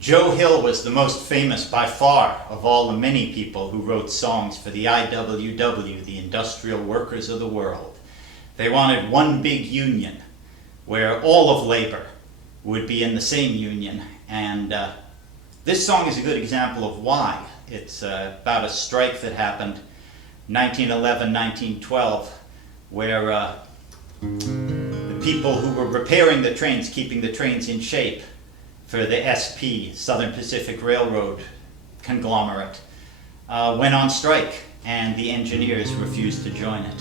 Joe Hill was the most famous by far of all the many people who wrote songs for the IWW, the Industrial Workers of the World. They wanted one big union where all of labor would be in the same union, and this song is a good example of why. It's about a strike that happened 1911, 1912, where the people who were repairing the trains, keeping the trains in shape for the SP, Southern Pacific Railroad conglomerate, went on strike, and the engineers refused to join it.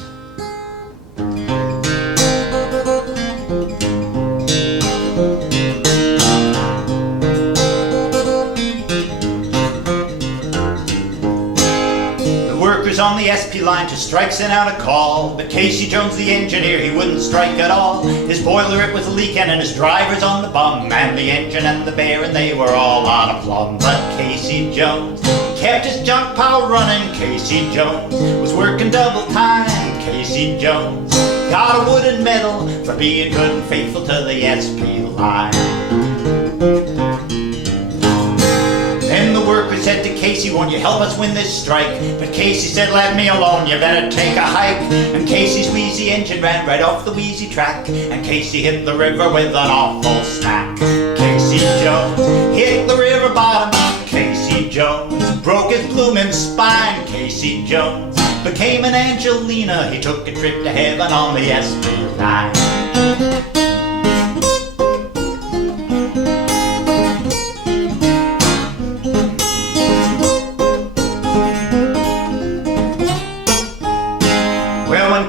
On the SP line to strike sent out a call, but Casey Jones, the engineer, he wouldn't strike at all. His boiler, it was leaking, and his driver's on the bum, and the engine and the bear, and they were all on a plumb. But Casey Jones kept his junk pile running. Casey Jones was working double time. Casey Jones got a wooden medal for being good and faithful to the SP line. Then the workers said to Casey, won't you help us win this strike? But Casey said, let me alone, you better take a hike. And Casey's wheezy engine ran right off the wheezy track, and Casey hit the river with an awful smack. Casey Jones hit the river bottom. Casey Jones broke his blooming spine. Casey Jones became an Angelina. He took a trip to heaven on the SP line.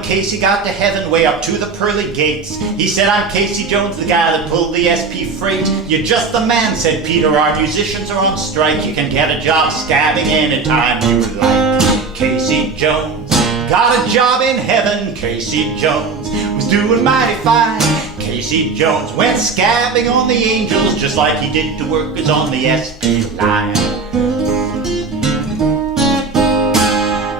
Casey got to heaven way up to the pearly gates. He said, I'm Casey Jones, the guy that pulled the SP freight. You're just the man, said Peter, our musicians are on strike. You can get a job scabbing anytime you like. Casey Jones got a job in heaven. Casey Jones was doing mighty fine. Casey Jones went scabbing on the angels just like he did to workers on the SP line.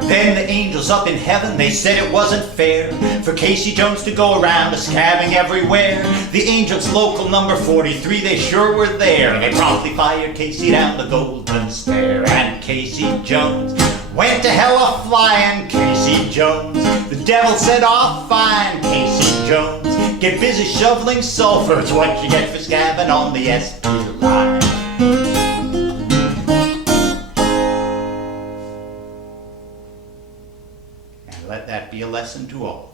Then the angels up in heaven, they said it wasn't fair for Casey Jones to go around scabbing everywhere. The angels local number 43, they sure were there. They promptly fired Casey down the golden stair. And Casey Jones went to hell a-flying. Casey Jones, the devil said, off fine. Casey Jones, get busy shoveling sulfur. It's what you get for scabbing on the SP line. Let that be a lesson to all.